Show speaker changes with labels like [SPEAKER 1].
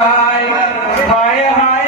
[SPEAKER 1] Hi, hi, hi.